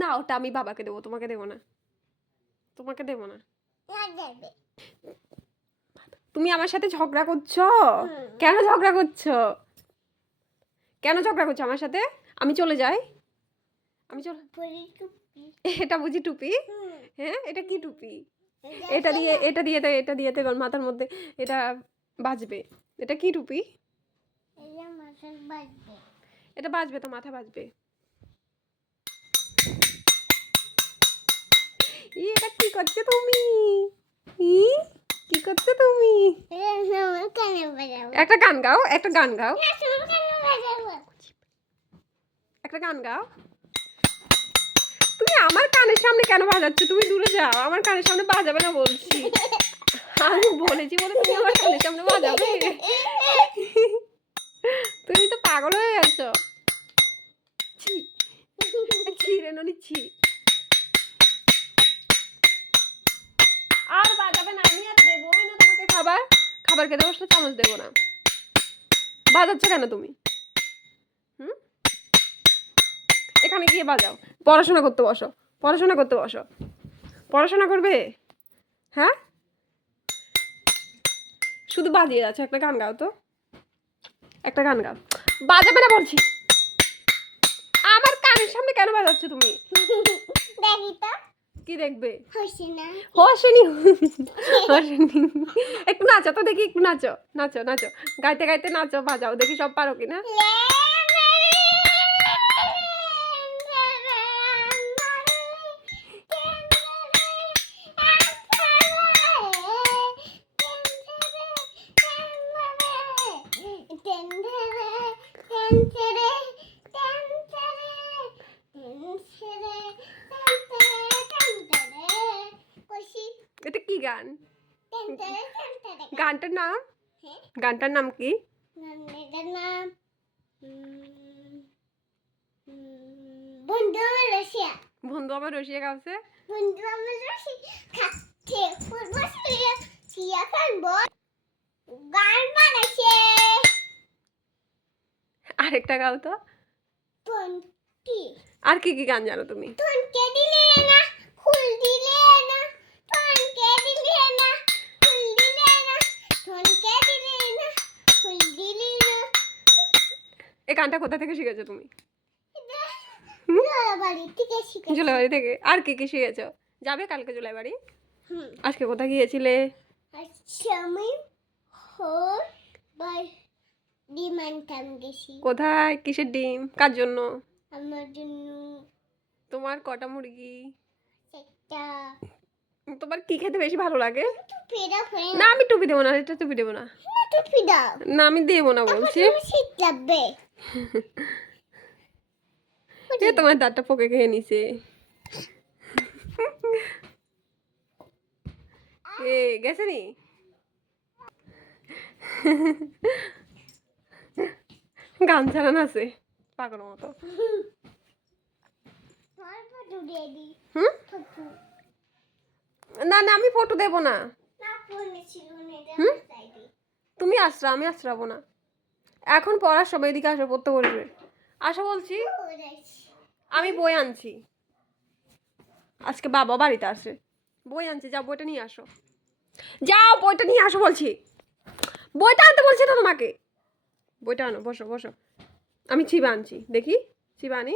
না, ওটা আমি বাবাকে দেবো, তোমাকে দেবো না, তোমাকে দেবো না। তুমি আমার সাথে ঝগড়া করছো? কেন ঝগড়া করছো? কেন ঝগড়া করছো আমার সাথে? আমি চলে যাই, আমি চলে। এটা বুঝি টুপি? হ্যাঁ, এটা কি টুপি? এটা দিয়ে এবার মাথার মধ্যে এটা বাজবে। এটা কি টুপি? এটা বাজবে তো, মাথা বাজবে। এটা কি করছো তুমি? কি করছো তুমি? একটা গান গাও, একটা গান গাও, একটা গান গাও। তুমি আমার কানের সামনে কেন বাজাচ্ছ? তুমি দূরে যাও, আমার কানের সামনে বাজাবে না বলছি। আমি বলেছি বলে তুমি আমার কানের সামনে বাজাবে? তুমি তো পাগল হয়ে গেছো। ছি রে ননি, ছি। আর বাজাবে না, আমি আর দেবোই না তোমাকে খাবার। খাবার খেতে বসলে চামচ দেবো না। বাজাচ্ছ কেন তুমি? এখানে গিয়ে বাজাও। পড়াশোনা করতে বসো, পড়াশোনা করতে বসো। পড়াশোনা করবে? হ্যাঁ, শুধু বাজিয়ে যাচ্ছে। একটা গান গাও তো, একটা গান গাও। বাজাবে না বলছি। আমার কানের সামনে কেন বাজাচ্ছ তুমি? দেখি তো। কি দেখবে? হোসেনি, হোসেনি। একটু নাচো তো দেখি, একটু নাচো, নাচো, নাচো, গাইতে গাইতে নাচো, বাজাও দেখি সব পারো কিনা। এটা কি গান? গানটার নাম? গানটার নাম কি? বন্ধু আমার রসিয়া গাছে। আরেকটা গাও তো। আর কি কি গান জানো তুমি? এই গানটা কোথা থেকে শিখেছো তুমি? জুলাইবাড়ি থেকে। আর কি কি শিখেছো? যাবে কালকে জুলাইবাড়ি? আজকে কোথায় গিয়েছিলে? কোথায়? কিসের ডিম? কার জন্য? আমার জন্য। তোমার কটা মুরগি? একটা। তোমার কি খেতে বেশি ভালো লাগে? না, আমি টুপি দেবো না, এটা টুপি দেবো না। না, আমি দেবো না বলছি। তোমার দাঁতটা পোকে খেয়ে নিছে। গেছে নি? গান ছাড়ান আছে পাগল মতো। না না, আমি ফটো দেবো না। তুমি আসরা, আমি আসরাবো না। এখন পড়ার সময়, এদিকে আসো, পড়তে বলবে। আসো বলছি। আমি বই আনছি, আজকে বাবা বাড়িতে আসে। বই আনছি, যাও বইটা নিয়ে আসো। যাও বইটা নিয়ে আসো বলছি। বইটা আনতে বলছি তো তোমাকে। বইটা আনো, বসো বসো। আমি চিবা আনছি, দেখি চিবা আনি।